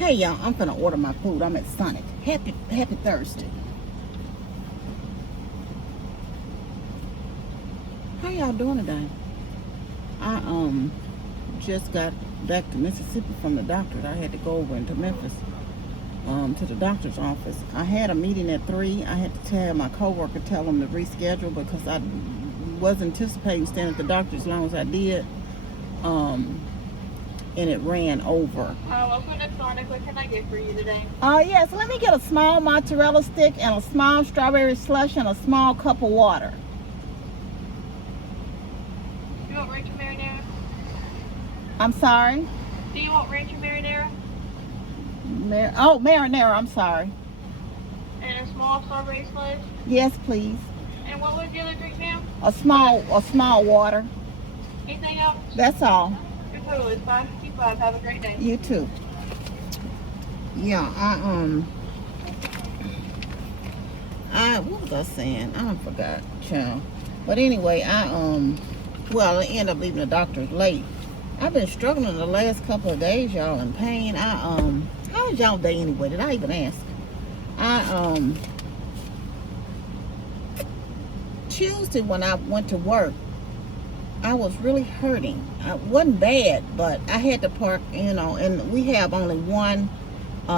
Hey y'all, I'm gonna order my food. I'm at Sonic. Happy Thursday. How y'all doing today? I just got back to Mississippi from the doctor. I had to go over into Memphis to the doctor's office. I had a meeting at 3. I had to tell my coworker, tell him to reschedule because I wasn't anticipating staying at the doctor as long as I did. And it ran over. Welcome to Sonic. What can I get for you today? Yes, let me get a small mozzarella stick and a small strawberry slush and a small cup of water. Do you want ranch and marinara? I'm sorry? Do you want ranch and marinara? Marinara, I'm sorry. And a small strawberry slush? Yes, please. And what was the other drink now? A small water. Anything else? That's all. Your total is $5.55. Have a great day. You too. Yeah, what was I saying? I forgot, child. But anyway, well, I ended up leaving the doctor late. I've been struggling the last couple of days, y'all, in pain. How was y'all day anyway? Did I even ask? Tuesday when I went to work, I was really hurting. It wasn't bad, but I had to park, and we have only one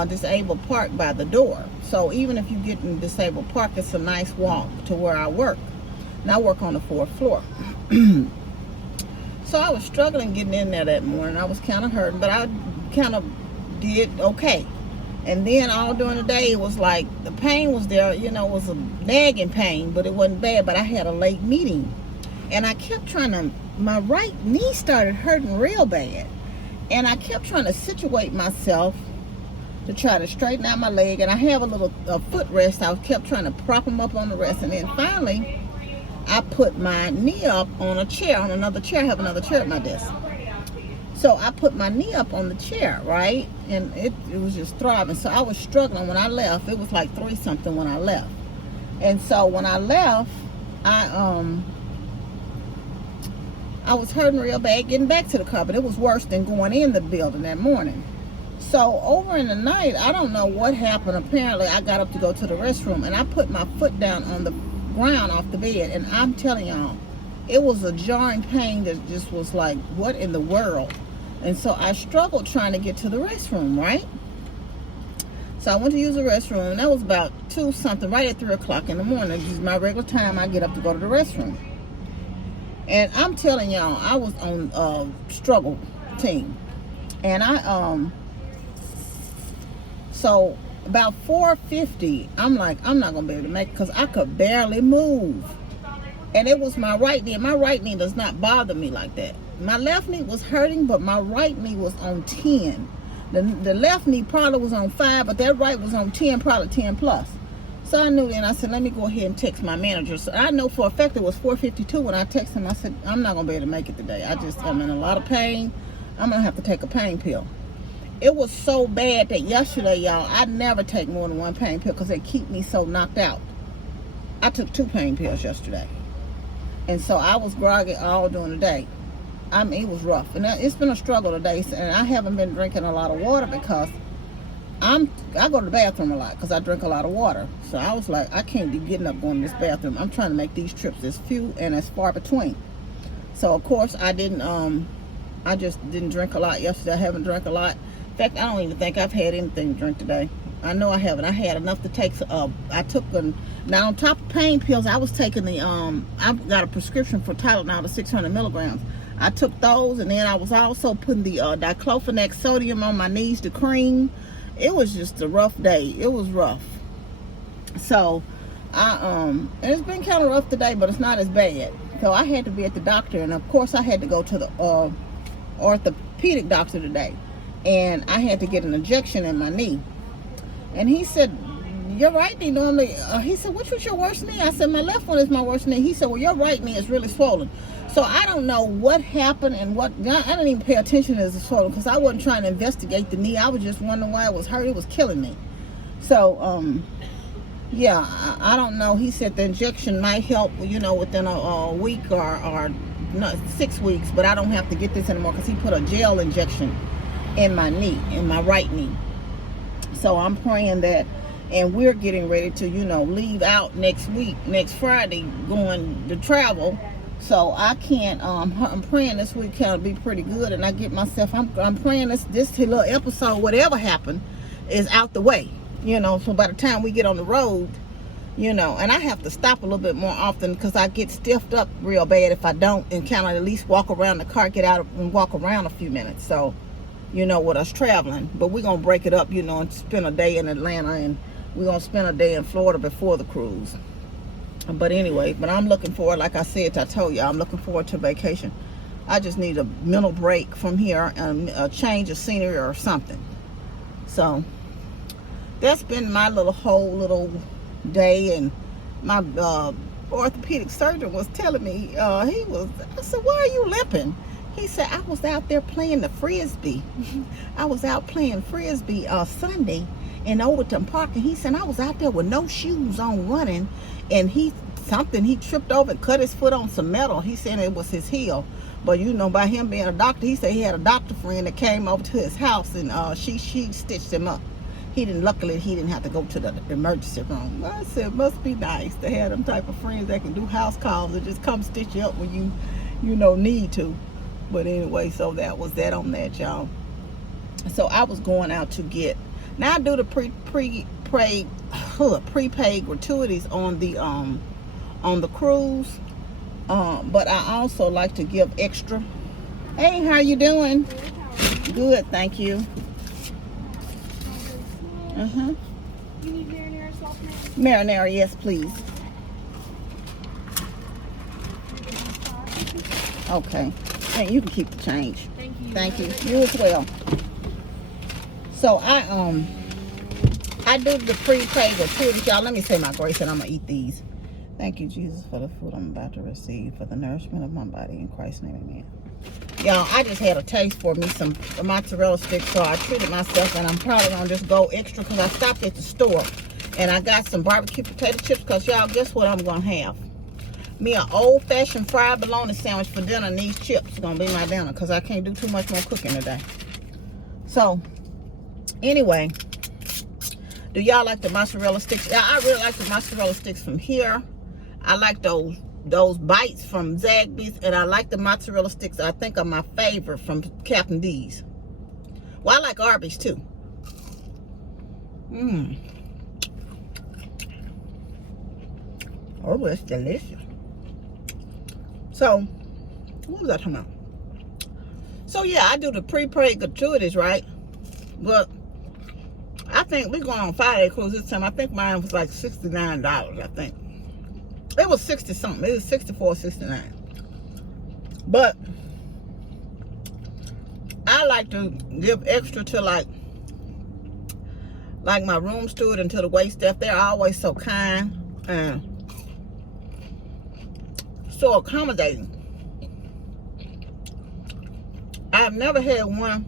disabled park by the door. So even if you get in disabled park, it's a nice walk to where I work. And I work on the 4th floor. So I was struggling getting in there that morning. I was kind of hurting, but I kind of did okay. And then all during the day, it was like the pain was there. It was a nagging pain, but it wasn't bad. But I had a late meeting. And I kept my right knee started hurting real bad. And I kept trying to situate myself to try to straighten out my leg. And I have a little footrest. I kept trying to prop them up on the rest. And then finally, I put my knee up on a chair, on another chair. I have another chair at my desk. So I put my knee up on the chair, right? And it was just throbbing. So I was struggling when I left. It was like 3-something when I left. And so when I left, I was hurting real bad getting back to the car, but it was worse than going in the building that morning. So over in the night, I don't know what happened. Apparently, I got up to go to the restroom, and I put my foot down on the ground off the bed, and I'm telling y'all, it was a jarring pain that just was like, what in the world? And so I struggled trying to get to the restroom, right? So I went to use the restroom, and that was about 2-something, right at 3 o'clock in the morning. This is my regular time I get up to go to the restroom. And I'm telling y'all, I was on struggle team. And so about 4:50, I'm like, I'm not going to be able to make it because I could barely move. And it was my right knee. My right knee does not bother me like that. My left knee was hurting, but my right knee was on 10. The left knee probably was on 5, but that right was on 10, probably 10 plus. So I knew then, I said, let me go ahead and text my manager. So I know for a fact it was 4:52 when I texted him. I said, I'm not going to be able to make it today. I'm in a lot of pain. I'm going to have to take a pain pill. It was so bad that yesterday, y'all, I never take more than 1 pain pill because they keep me so knocked out. I took 2 pain pills yesterday. And so I was groggy all during the day. I mean, it was rough. And it's been a struggle today. And I haven't been drinking a lot of water because I go to the bathroom a lot because I drink a lot of water. So I was like, I can't be getting up going to this bathroom. I'm trying to make these trips as few and as far between. So of course I just didn't drink a lot yesterday. I haven't drank a lot. In fact, I don't even think I've had anything to drink today. I know I haven't. I had enough to take. I took now on top of pain pills, I was taking I got a prescription for Tylenol, the 600 milligrams. I took those, and then I was also putting the diclofenac sodium on my knees, the cream. It was just a rough day. It was rough. So, and it's been kind of rough today, but it's not as bad. So I had to be at the doctor, and of course I had to go to the orthopedic doctor today, and I had to get an injection in my knee. And he said, your right knee normally, he said, which was your worst knee? I said, my left one is my worst knee. He said, well, your right knee is really swollen. So I don't know what happened and I didn't even pay attention as it's swollen because I wasn't trying to investigate the knee. I was just wondering why it was hurt. It was killing me. So, yeah, I don't know. He said the injection might help, within a week or not 6 weeks, but I don't have to get this anymore because he put a gel injection in my knee, in my right knee. So I'm praying that, and we're getting ready to, leave out next week, next Friday, going to travel. So I can't, I'm praying this week can be pretty good, and I get myself, I'm praying this little episode, whatever happened, is out the way, so by the time we get on the road, and I have to stop a little bit more often because I get stiffed up real bad if I don't, and kind of at least walk around the car, get out and walk around a few minutes. So, with us traveling, but we're going to break it up, and spend a day in Atlanta, and we're going to spend a day in Florida before the cruise. But anyway, I'm looking forward, like I said, I told you, I'm looking forward to vacation. I just need a mental break from here and a change of scenery or something. So that's been my whole little day. And my orthopedic surgeon was telling me, I said, why are you limping? He said, I was out there playing the Frisbee. I was out playing Frisbee Sunday in Overton Park, and he said I was out there with no shoes on running, and he tripped over and cut his foot on some metal. He said it was his heel, but by him being a doctor, he said he had a doctor friend that came over to his house, and she stitched him up. Luckily he didn't have to go to the emergency room. I said it must be nice to have them type of friends that can do house calls and just come stitch you up when you need to. But anyway, so that was that on that, y'all. So I was going out to get. Now I do the prepaid gratuities on the cruise, but I also like to give extra. Hey, how you doing? Good, thank you. You need marinara sauce, ma'am? Marinara, yes, please. Okay, and you can keep the change. Thank you. Thank you. You as well. So I do the prepaid gratuities, y'all. Let me say my grace and I'm gonna eat these. Thank you, Jesus, for the food I'm about to receive, for the nourishment of my body, in Christ's name, amen. Y'all, I just had a taste for me some mozzarella sticks, so I treated myself, and I'm probably gonna just go extra because I stopped at the store and I got some barbecue potato chips. Because y'all, guess what I'm gonna have? Me an old-fashioned fried bologna sandwich for dinner, and these chips are gonna be my dinner because I can't do too much more cooking today. So anyway, do y'all like the mozzarella sticks? Yeah, I really like the mozzarella sticks from here. I like those bites from Zaxby's, and I like the mozzarella sticks, I think, are my favorite, from Captain D's. Well, I like Arby's too. Oh, that's delicious. So what was I talking about? So yeah, I do the prepaid gratuities, right? But I think we're going on 5-day cruise this time. I think mine was like $69, I think. It was 60 something. It was 64, 69. But I like to give extra to like my room steward and to the wait staff. They're always so kind and so accommodating. I've never had one,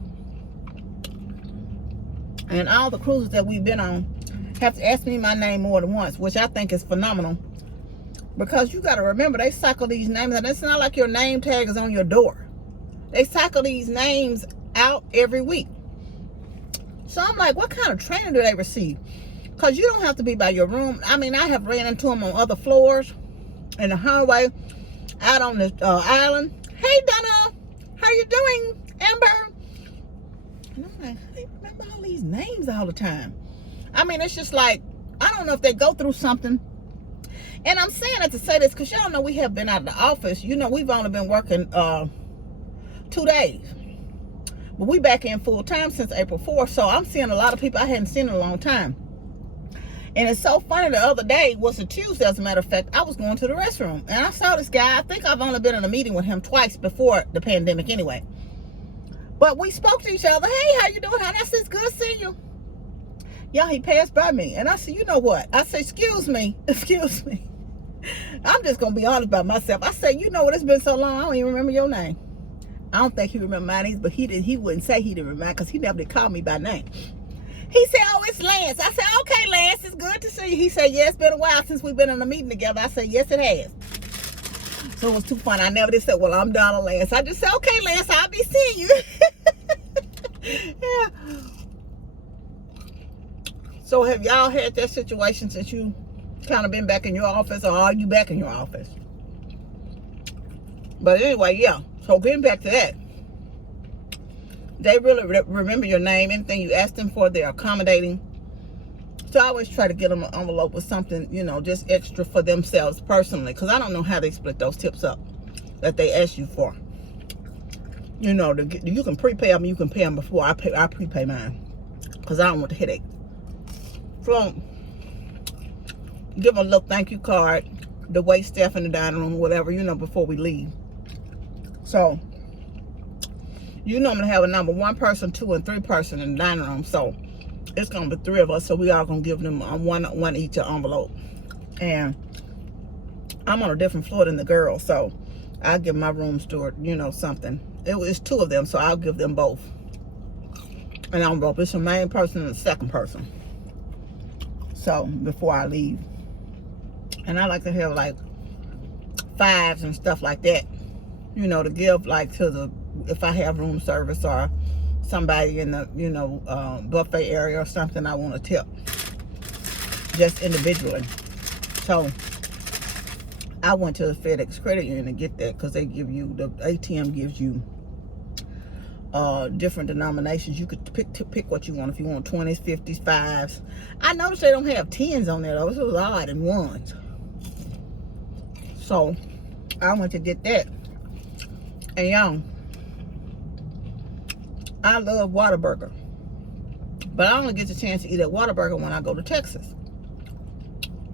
and all the cruises that we've been on have to ask me my name more than once, which I think is phenomenal. Because you got to remember, they cycle these names, and it's not like your name tag is on your door. They cycle these names out every week. So I'm like, what kind of training do they receive? Because you don't have to be by your room. I mean, I have ran into them on other floors, in the hallway, out on the island. Hey, Donna, how you doing, Amber? And I'm like, I remember all these names all the time. I mean, it's just like, I don't know if they go through something. And I'm saying it to say this because y'all know we have been out of the office. We've only been working 2 days. But we back in full time since April 4th. So I'm seeing a lot of people I hadn't seen in a long time. And it's so funny, the other day was a Tuesday, as a matter of fact. I was going to the restroom and I saw this guy. I think I've only been in a meeting with him twice before the pandemic anyway. But we spoke to each other. Hey, how you doing, honey? I said, it's good seeing you. Y'all, he passed by me. And I said, you know what? I said, excuse me. I'm just going to be honest about myself. I said, you know what? It's been so long, I don't even remember your name. I don't think he remembered mine either, but he wouldn't say he didn't remember because he never did call me by name. He said, oh, it's Lance. I said, okay, Lance, it's good to see you. He said, yeah, it's been a while since we've been in a meeting together. I said, yes, it has. So it was too funny. I never did say, well, I'm Donna Lance. I just said, okay, Lance, I'll be seeing you. Yeah. So have y'all had that situation since you kind of been back in your office, or are you back in your office? But anyway, yeah. So getting back to that, they really remember your name. Anything you ask them for, they're accommodating. So I always try to get them an envelope with something, you know, just extra for themselves personally, because I don't know how they split those tips up that they ask you for. You know, you can prepay them, you can pay them before I prepay mine, because I don't want the headache. So give them a little thank you card, the wait staff in the dining room, whatever, you know, before we leave. So you normally have a number 1 person, 2, and 3 person in the dining room. So it's gonna be 3 of us. So we all gonna give them one each an envelope. And I'm on a different floor than the girls, so I'll give my room steward, you know, something. It's 2 of them, so I'll give them both an envelope. It's the main person and the second person. So before I leave, and I like to have like 5s and stuff like that, you know, to give like to the, if I have room service or somebody in the, you know, buffet area or something, I want to tip just individually. So I went to the FedEx credit union to get that, because they give you, the ATM gives you different denominations. You could pick what you want. If you want 20s, 50s, 5s. I noticed they don't have 10s on there though. It was odd and 1s. So I went to get that. And y'all, I love Whataburger, but I only get the chance to eat at Whataburger when I go to Texas.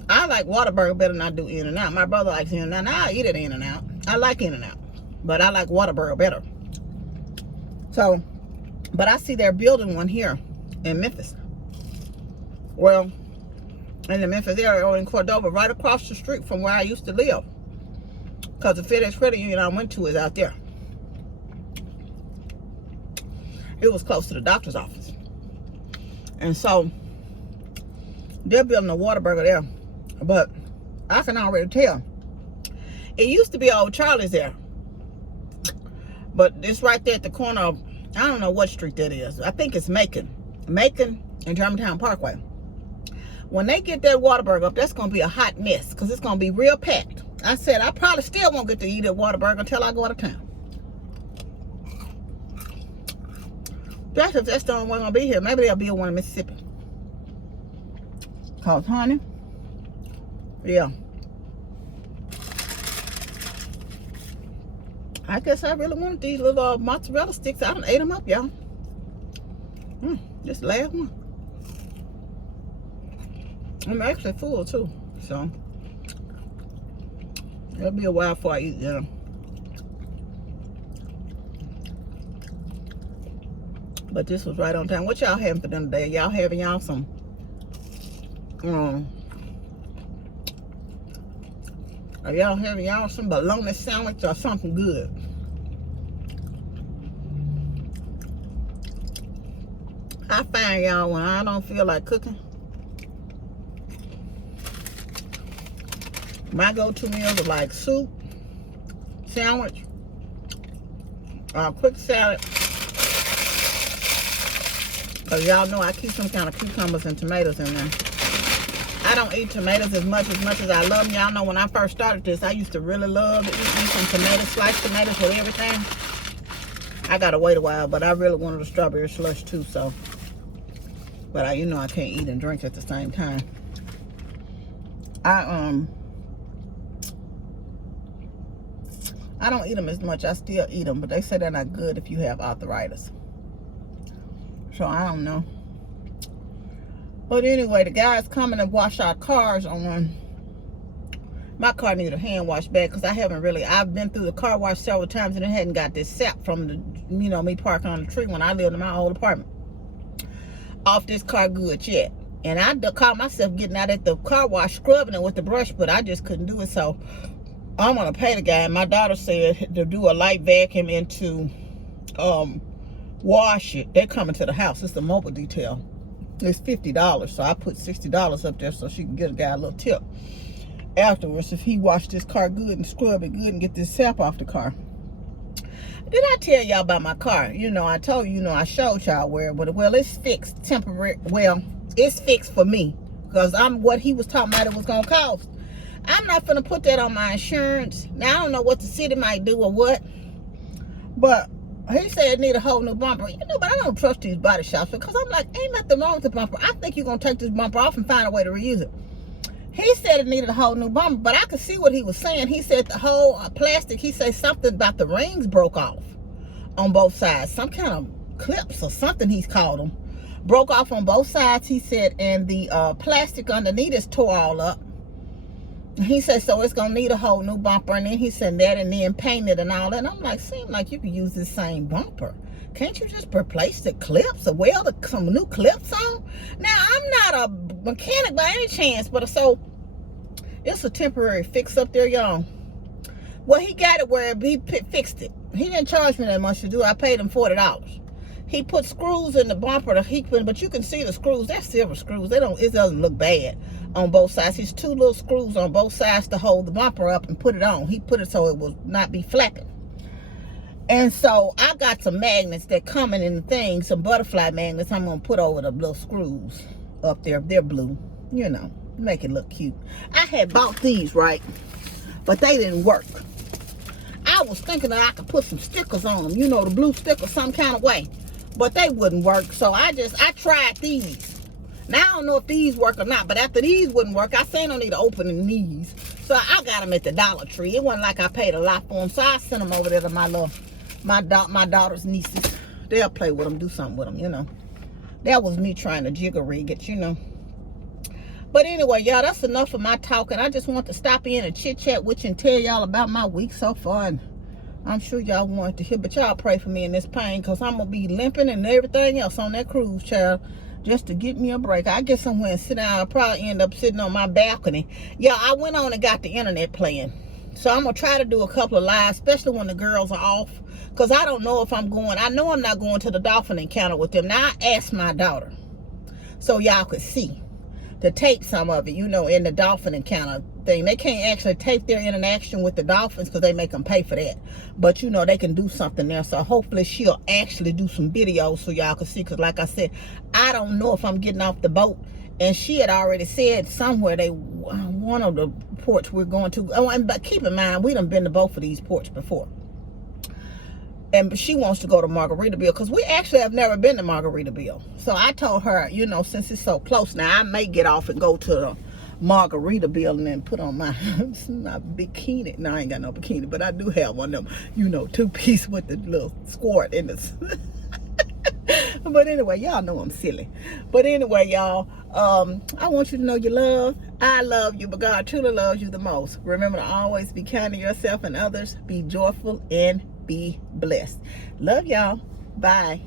I like Whataburger better than I do In-N-Out. My brother likes In-N-Out. Now I eat at In-N-Out. I like In-N-Out, but I like Whataburger better. So, but I see they're building one here in Memphis. Well, in the Memphis area, or in Cordova, right across the street from where I used to live, because the FedEx credit union I went to is out there. It was close to the doctor's office. And so they're building a Whataburger there. But I can already tell. It used to be Old Charlie's there. But it's right there at the corner of, I don't know what street that is. I think it's Macon and Germantown Parkway. When they get that Whataburger up, that's going to be a hot mess, because it's going to be real packed. I said I probably still won't get to eat at Whataburger until I go out of town. That's if that's the only one gonna be here. Maybe there'll be one in Mississippi. Cause honey, yeah. I guess I really wanted these little mozzarella sticks. I done ate them up, y'all. This last one. I'm actually full too, so it'll be a while before I eat them. But this was right on time. What y'all having for them today? Y'all having y'all some are y'all having y'all some bologna sandwich or something good? I find y'all when I don't feel like cooking, my go-to meals are like soup, sandwich, quick salad. Because y'all know I keep some kind of cucumbers and tomatoes in there. I don't eat tomatoes as much as I love them. Y'all know when I first started this, I used to really love to eat me some tomatoes, sliced tomatoes with everything. I gotta wait a while, but I really wanted a strawberry slush too, so. But you know I can't eat and drink at the same time. I don't eat them as much. I still eat them, but they say they're not good if you have arthritis. So I don't know. But anyway, the guys coming to wash our cars on. My car needed a hand wash bag, because I've been through the car wash several times and it hadn't got this sap from the, you know, me parking on the tree when I lived in my old apartment off this car good yet. And I caught myself getting out at the car wash, scrubbing it with the brush, but I just couldn't do it. So I'm gonna pay the guy. And my daughter said to do a light vacuum and to wash it. They're coming to the house. It's a mobile detail. It's $50, so I put $60 up there so she can get a guy a little tip afterwards if he washed this car good and scrub it good and get this sap off the car. Did I tell y'all about my car? You know, I told you, I showed y'all where, but well, it's fixed temporary. Well, it's fixed for me because I'm what he was talking about it was gonna cost. I'm not gonna put that on my insurance. Now I don't know what the city might do or what, but he said it need a whole new bumper. You know, but I don't trust these body shops because I'm like, ain't nothing wrong with the bumper. I think you're gonna take this bumper off and find a way to reuse it. He said it needed a whole new bumper, but I could see what he was saying. He said the whole plastic, he said something about the rings broke off on both sides. Some kind of clips or something he's called them. Broke off on both sides, he said, and the plastic underneath is tore all up. He said, so it's going to need a whole new bumper. And then he said that and then paint it and all that. And I'm like, seems like you could use this same bumper. Can't you just replace the clips or weld some new clips on? Now, I'm not a mechanic by any chance, but so it's a temporary fix up there, y'all. Well, he got it where he fixed it. He didn't charge me that much to do it. I paid him $40. He put screws in the bumper, but you can see the screws. They're silver screws. It doesn't look bad on both sides. He's 2 little screws on both sides to hold the bumper up and put it on. He put it so it will not be flapping. And so I got some magnets that coming in the thing, some butterfly magnets I'm going to put over the little screws up there. They're blue, you know, make it look cute. I had bought these, right? But they didn't work. I was thinking that I could put some stickers on them, you know, the blue stickers some kind of way. But they wouldn't work, so I tried these. Now, I don't know if these work or not, but after these wouldn't work, I seen I need to open in these. So I got them at the Dollar Tree. It wasn't like I paid a lot for them, so I sent them over there to my daughter's nieces. They'll play with them, do something with them, you know. That was me trying to jiggle rig it, you know. But anyway, y'all, that's enough of my talking. I just want to stop in and chit-chat with you and tell y'all about my week so far. And I'm sure y'all wanted to hear, but y'all pray for me in this pain because I'm going to be limping and everything else on that cruise, child, just to get me a break. I get somewhere and sit down. I'll probably end up sitting on my balcony. Yeah, I went on and got the internet playing. So I'm going to try to do a couple of lives, especially when the girls are off, because I don't know if I'm going. I know I'm not going to the dolphin encounter with them. Now, I asked my daughter so y'all could see to tape some of it, you know, in the dolphin encounter thing. They can't actually tape their interaction with the dolphins because they make them pay for that. But, you know, they can do something there. So hopefully she'll actually do some videos so y'all can see. Because like I said, I don't know if I'm getting off the boat. And she had already said somewhere one of the ports we're going to. Oh, but keep in mind, we done been to both of these ports before. And she wants to go to Margaritaville because we actually have never been to Margaritaville. So I told her, you know, since it's so close now, I may get off and go to the Margaritaville and then put on my bikini. No, I ain't got no bikini, but I do have one of them, you know, 2-piece with the little squirt in it. But anyway, y'all know I'm silly. But anyway, y'all, I want you to know you love. I love you, but God truly loves you the most. Remember to always be kind to yourself and others. Be joyful and be blessed. Love y'all. Bye.